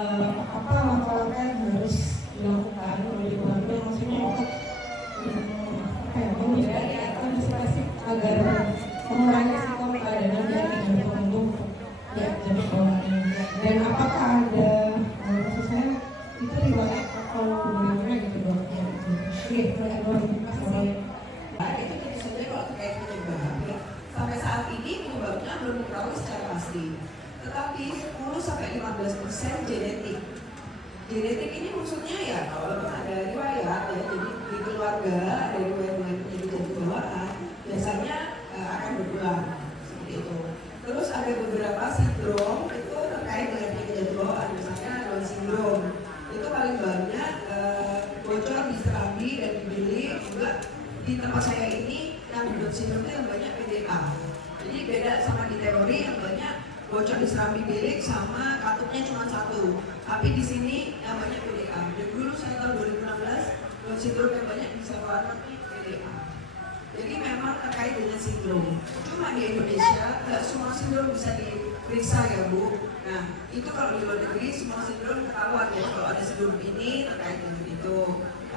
apa langkah-langkah yang harus dilakukan oleh ibu hamil, maksudnya menghindari atau antisipasi agar mengurangi risiko keadaan penyakit jantung untuk jantung bawaan, dan apakah ada maksud saya itu riwayat atau bagaimana gitu dok? Oke, terima kasih. Itu tentu saja kalau terkait penyebab ya, sampai saat ini penyebabnya belum diketahui secara pasti, tetapi 10-15% genetik. Genetik ini maksudnya ya kalau ada riwayat ya, jadi di keluarga ada riwayat dengan penyakit jantung bawaan biasanya akan berulang seperti itu. Terus ada beberapa sindrom itu terkait dengan penyakit jantung bawaan, misalnya Down syndrome itu paling banyak bocor di serambi dan di bilik. Juga di tempat saya ini yang Down syndrome itu yang banyak PDA, jadi beda sama di teori yang banyak bocor di serambi bilik sama katupnya cuma satu, tapi di sini yang banyak PDA. Dan dulu saya tahun 2016 Down syndrome yang banyak di Sarawak PDA. Jadi memang terkait dengan sindrom. Cuma di Indonesia nggak semua sindrom bisa diperiksa ya Bu. Nah itu kalau di luar negeri semua sindrom ketahuan ya, kalau ada sindrom ini terkait dengan itu.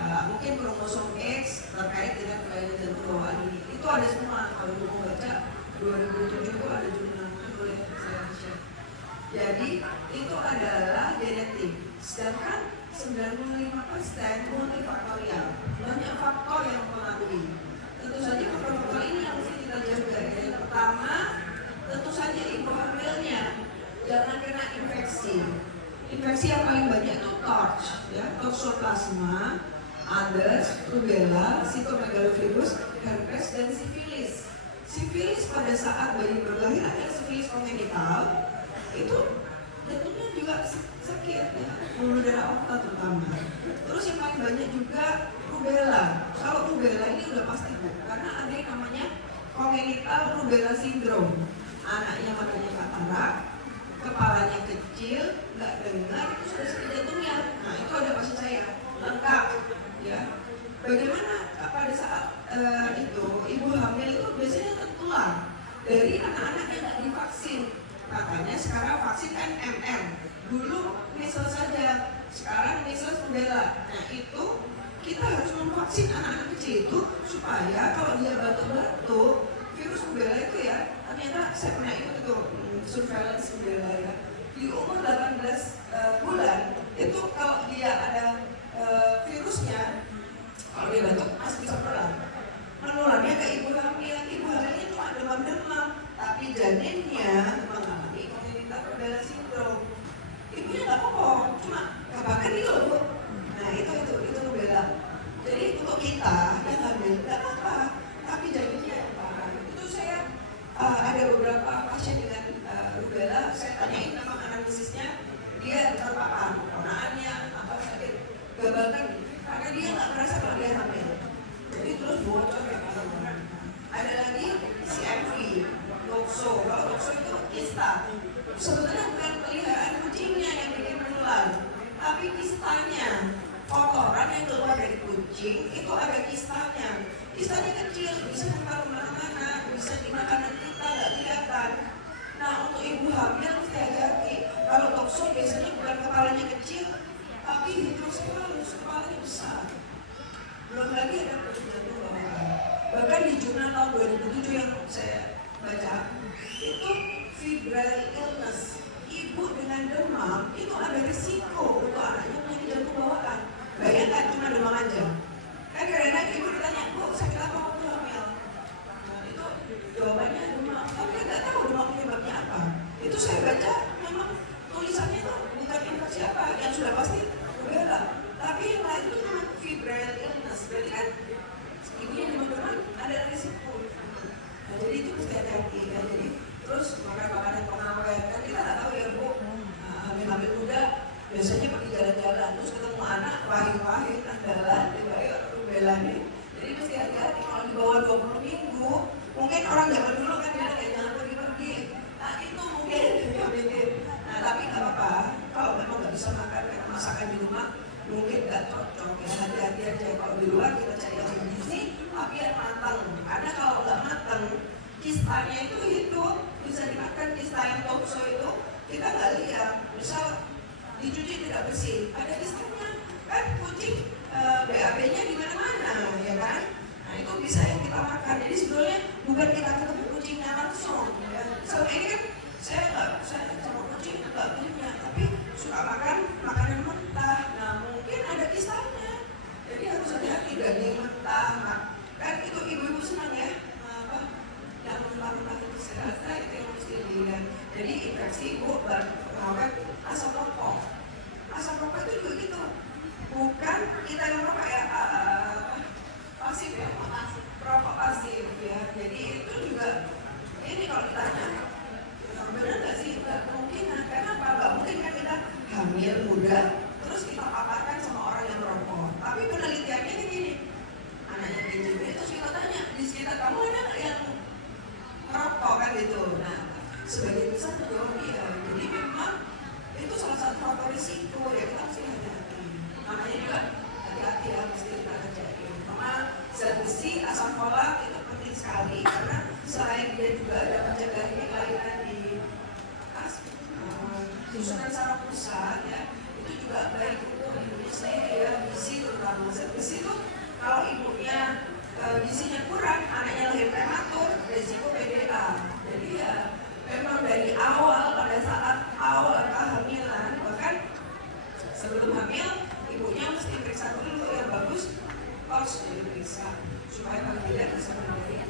Mungkin kromosom X terkait dengan kelainan jantung bawaan ini. Itu ada semua. Kalau mau baca 2007 itu ada jurnal, boleh saya share. Jadi itu adalah genetik. Sedangkan 95% multifaktorial. Banyak faktor yang mempengaruhi. Tentu saja faktor-faktor ini yang mesti kita jaga. Yang pertama, tentu saja ibu hamilnya jangan kena infeksi. Infeksi yang paling banyak itu TORCH, ya, toxoplasma, Aedes, rubella, cytomegalovirus, herpes, dan sifilis. Sifilis pada saat bayi berlahir adalah sifilis kongenital, itu jantungnya juga sakit, ya, pembuluh darah otak terutama. Terus yang paling banyak juga rubella. Kalau rubella ini udah pasti Bu, karena ada yang namanya congenital rubella syndrome. Anaknya matanya katarak, kepalanya kecil, nggak dengar, itu sudah sakit jantungnya. Nah itu ada pasien saya, lengkap. Ya, bagaimana pada saat itu ibu hamil itu biasanya tertular dari anak-anak yang nggak divaksin. Makanya sekarang vaksin MMR. Dulu measles saja, sekarang measles rubella. Nah itu kita harus memvaksin anak-anak kecil itu supaya kalau dia batuk-batuk virus rubella itu ya, ternyata saya pernah ikut itu surveillance rubella ya, di umur 18 bulan itu kalau dia ada virusnya, kalau dia batuk masih bisa menularnya ke ibu hamilnya cuma demam-demam, tapi janinnya mengalami congenital rubella syndrome. Ibunya nggak apa-apa, cuma bahkan itu Bu. Nah itu rubella. Jadi untuk kita yang hamil nggak apa-apa, tapi janinnya yang parah. Itu saya ada beberapa pasien dengan rubella, saya tanyain memang anamnesisnya, dia terpapar ponaannya apa sakit gabalkan, karena dia nggak merasa kalau dia hamil. Jadi terus bocor ya. Ada lagi CMV, toxo. Kalau toxo itu kista. Sebenarnya bukan peliharaan kucingnya yang bikin menular, tapi kistanya. Kotoran yang keluar dari kucing itu ada kistanya. Kistanya kecil, bisa kemana mana, bisa di makanan kita nggak kelihatan. Nah untuk ibu hamil mesti hati-hati. Kalau toxo biasanya bukan kepalanya kecil, tapi hidrosefalus, kepalanya besar. Belum lagi ada penyakit jantung bawaan. Bahkan di jurnal tahun 2007 yang saya baca, itu febrile illness, ibu dengan demam itu ada risiko untuk anaknya penyakit jantung bawaan. Bayangkan cuma demam aja. Kan kadang-kadang ibu ditanya, Bu sakit apa waktu hamil? Nah itu jawabannya demam, tapi dia nggak tahu demam penyebabnya apa. Itu saya baca memang tulisannya itu bukan infeksi apa, yang sudah pasti rubella. Tapi yang lain itu memang febrile illness, berarti kan ibunya demam ada risiko. Nah, jadi itu mesti hati-hati ya. Jadi terus makan makanan pengawet, kan kita nggak tahu ya Bu. Hamil-hamil muda biasanya pergi jalan-jalan, terus ketemu anak wahid-wahid andalan, dia rubella nih. Jadi mesti hati-hati kalau di bawah 20 minggu, mungkin orang zaman dulu kan bilang ya jangan pergi-pergi. Nah itu mungkin yang bikin. Nah tapi nggak apa-apa, kalau memang nggak bisa makan karena masakan di rumah mungkin nggak cocok ya, hati-hati aja. Kalau di luar kita cari yang gizi tapi yang matang, karena kalau nggak matang kistanya itu hidup, bisa dimakan kista yang toxo itu kita nggak lihat. Misal dicuci tidak bersih, ada kisahnya kan. Kucing BAB-nya di mana-mana, ya kan? Nah itu bisa yang kita makan. Jadi sebetulnya bukan kita ketemu kucingnya langsung. Ya. Selama ini kan saya sama kucing nggak punya, tapi suka makan makanan mentah. Nah mungkin ada kisahnya. Jadi harus hati-hati daging mentah. Nah, kan itu ibu-ibu senang ya, apa yang mentah-mentah itu saya rasa itu yang mesti dilihat. Jadi infeksi ibu berpengaruh asam rokok. Asam rokok itu juga gitu. Bukan kita yang merokok ya pasif ya, perokok pasif ya. Jadi itu juga ini kalau ditanya benar nggak sih? Nggak kemungkinan. Karena apa? Nggak mungkin kan kita hamil muda terus kita paparkan sama orang yang merokok. Tapi penelitiannya kayak gini, anaknya PJB terus kita tanya di sekitar kamu ada nggak yang merokok kan gitu. Nah sebagian besar menjawab iya. Jadi memang itu salah satu faktor risiko ya, kita mesti hati-hati. Makanya juga hati-hati ya, mesti kita kerjain. Karena zat besi, asam folat itu penting sekali karena selain dia juga ada mencegah kelainan di susunan saraf pusat ya, itu juga baik untuk ibunya sendiri ya. Gizi terutama zat besi itu kalau ibunya gizinya kurang, anaknya lahir prematur, resiko PDA. Jadi ya memang dari awal pada saat awal kehamilan bahkan sebelum hamil ibunya mesti periksa dulu yang bagus harus diperiksa supaya paling tidak bisa menjadi